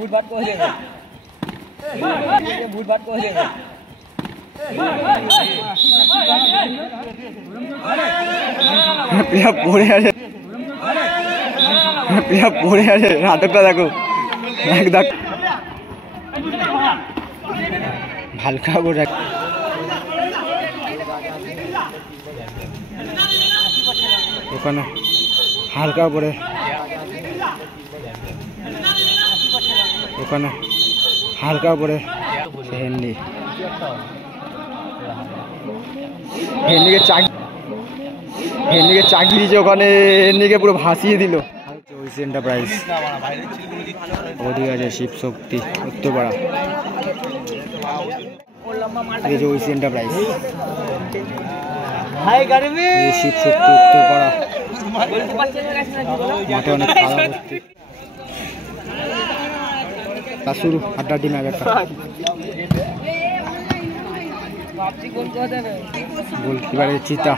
भूत बात को हो जाएगा भूत बात को हो जाएगा পড়ে আছে পড়ে আছে নাটকটা দেখো একদম হালকা করে ওখানে হালকা করে ওখানে হালকা করে হেনরি হেনরিকে চাকরি দিয়েছে ওখানে হেনরিকে পুরো ভাসিয়ে দিল চৌইস এন্টারপ্রাইজ ওদিকে আছে শিব শক্তি উত্তরপাড়া চৌইস এন্টারপ্রাইজ শিব শক্তি উত্তরপাড়া মাঠে অনেক খারাপ হচ্ছে তা শুরু আড্ডাটি ম্যাচ একটা গোলকিপারে চিতা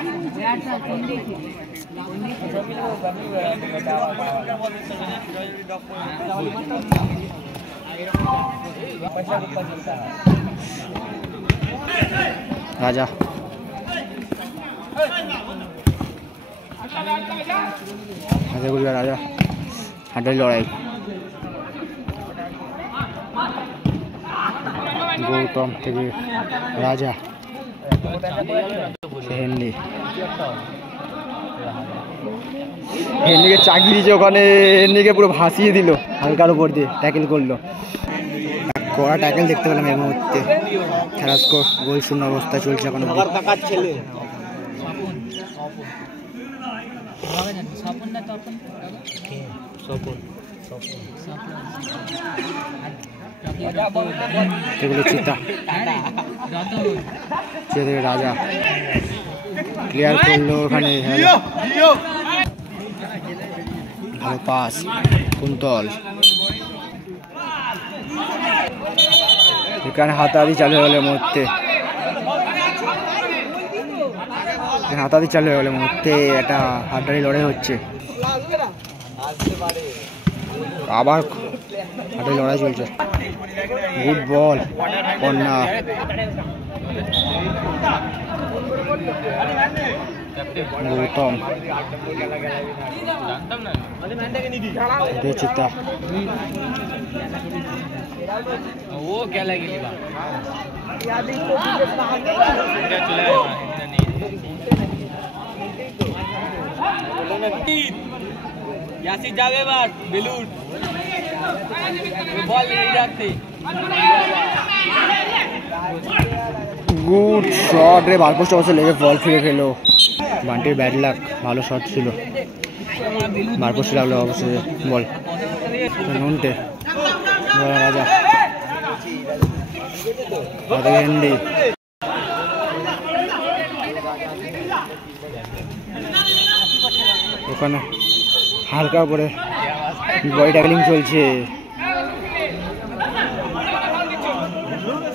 রাজা রাজা হাড্ডারি লড়াই গৌতম থেকে রাজা হেনরিকে চাকরি দিয়েছে ওখানে হেনরিকে পুরো ভাসিয়ে দিল হালকার উপর দিয়ে ট্যাকেল করলো কড়া ট্যাকেল দেখতে পেলাম এর মুহূর্তে খেলার স্কোর গোল শূন্য অবস্থা চলছে এখন এগুলো চিতা রাজা ক্লিয়ার করলো ওখানে ভালো পাস কুন্তল এখানে হাতাহাতি চালু হয়ে গেল মুহূর্তে হাতাহাতি চালু হয়ে গেল মুহূর্তে একটা হাড্ডারি লড়াই হচ্ছে আবার হাড্ডারি লড়াই চলছে গুড বল কন্যা গৌতম চিতা वो क्या लगेगी यासिर जावे बार बेलूर बॉल नहीं जाते গুড শট রে বাল পোস্ট অবশ্য লেগে বল ফিরে খেলো বান্টির ব্যাড লাক ভালো শট ছিল বাল পোস্ট লাগলো অবশ্যই বল নুনটে রাজা হেনরি ওখানে হালকা করে বডি ট্যাকলিং চলছে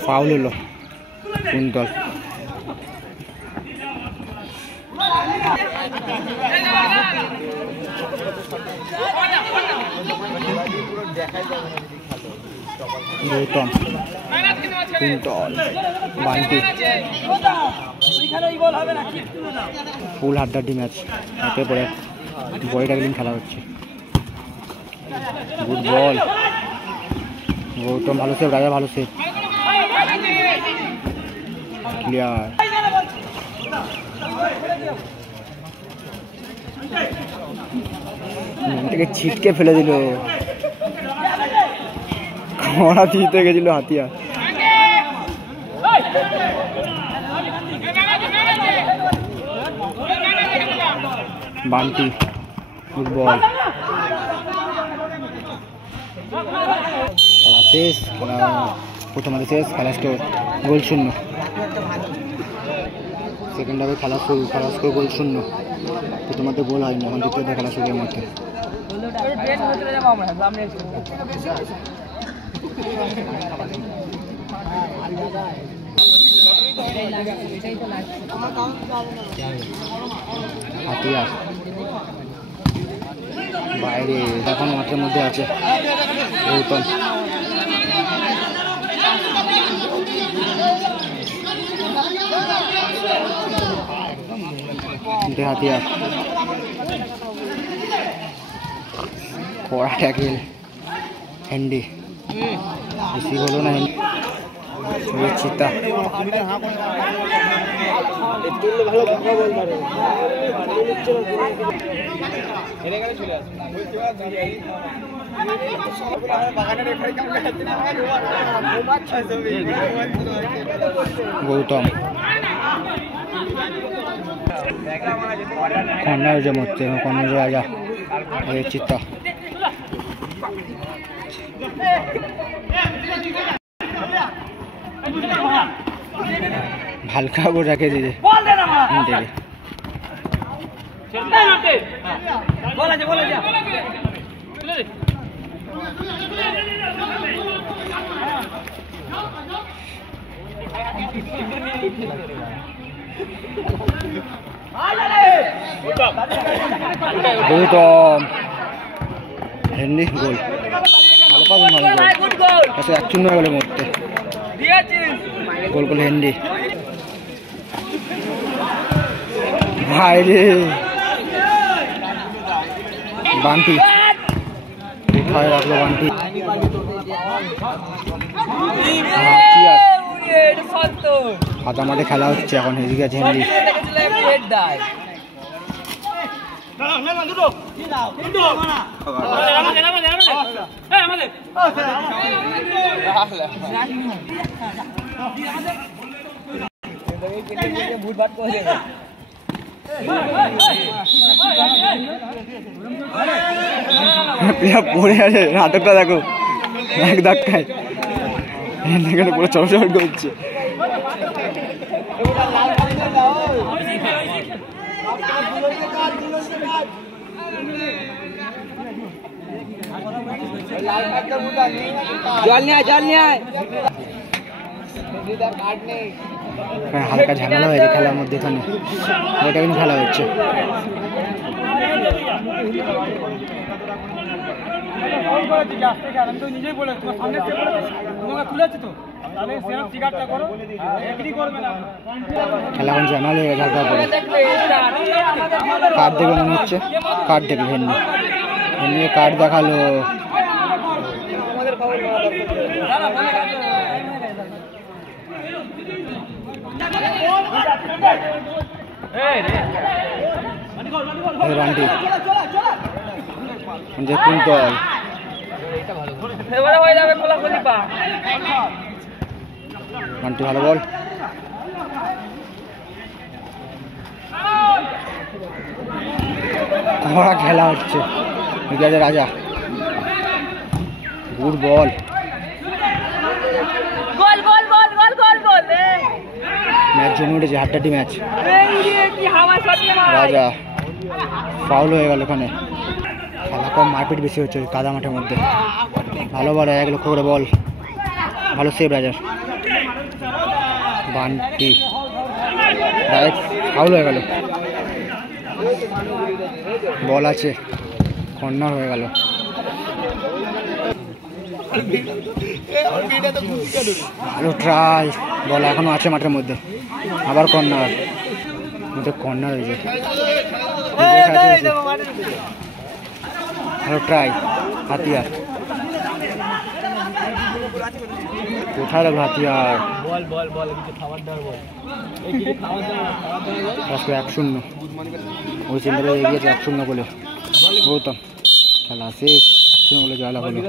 ফাউল হলো কুন্তল গৌতম কুন্তল বান্টি ফুল হাড্ডাড্ডি ম্যাচ হাতে পরে বডি ট্যাকলিং খেলা হচ্ছে গুড বল গৌতম ভালো সেভ রাজা ভালো সেভ ক্লিয়ার থেকে ছিটকে ফেলে দিল খড়া দিতে গেছিল হাতিয়া বান্টি ফুটবল খেলা শেষ প্রথমার্ধ শেষ খেলা স্কোর গোল শূন্য সেকেন্ড হাফে খেলা স্কোর গোল শূন্য প্রথমার্ধে গোল হয়নি এখন দ্বিতীয় খেলা শুরু মধ্যে হাতিয়ার বাইরে এখন মাঠের মধ্যে আছে গৌতম বান্টি হাতিয়ার কড়া ট্যাকেল হ্যান্ডি বেশি বলো না চিতা গৌতম কর্নার যে মরছে কর্নার রাজা চিতা হালকা করে রাখে দিদি গৌতম হেন্ডি গোল ভালো পাবো ভালো গোল 1-0 হয়ে গেল মরতে গোল গোল হেন্ডি ভাই রে বান্টি কোথায় রাখলো বান্টি হাতা মাঠে খেলা হচ্ছে এখন এদিকে আছে হেন্ডি পড়ে আছে নাটকটা দেখো এক ধাক্কায় এখানে পুরো চড়চড় করছে হালকা ঝামেলা হয়েছে খেলার মধ্যে এখানে ওটা কিন্তু খেলা হচ্ছে খেলা এখন ঝামেলা হয়ে গেছে হালকা করে কার্ড দেখে মনে হচ্ছে কার্ড দেখে হেন্ডি হেন্ডি কার্ড দেখালো বান্টি কুন্তল বান্টি ভালো বল কড়া খেলা হচ্ছে রাজা গুড বল ম্যাচ জমে উঠেছে হাড্ডাহাড্ডি ম্যাচ রাজা ফাউল হয়ে গেল ওখানে খেলা কম মারপিট বেশি হচ্ছে কাদা মাঠের মধ্যে ভালো বল 1 লক্ষ করে বল ভালো সেভ রাজার বান্টি ডাইরেক্ট ফাউল হয়ে গেল বল আছে কর্নার হয়ে গেল ভালো ট্রাই বল এখনো আছে মাঠের মধ্যে আবার কর্নার কর্নার হয়েছে ভালো ট্রাই হাতিয়ার কোথায় লাগলো হাতিয়ার 1-0 ওই চিন্তা এগিয়েছে 1-0 বলে গৌতম খেলা শেষ 1-0 বলে জয়লাভ হলো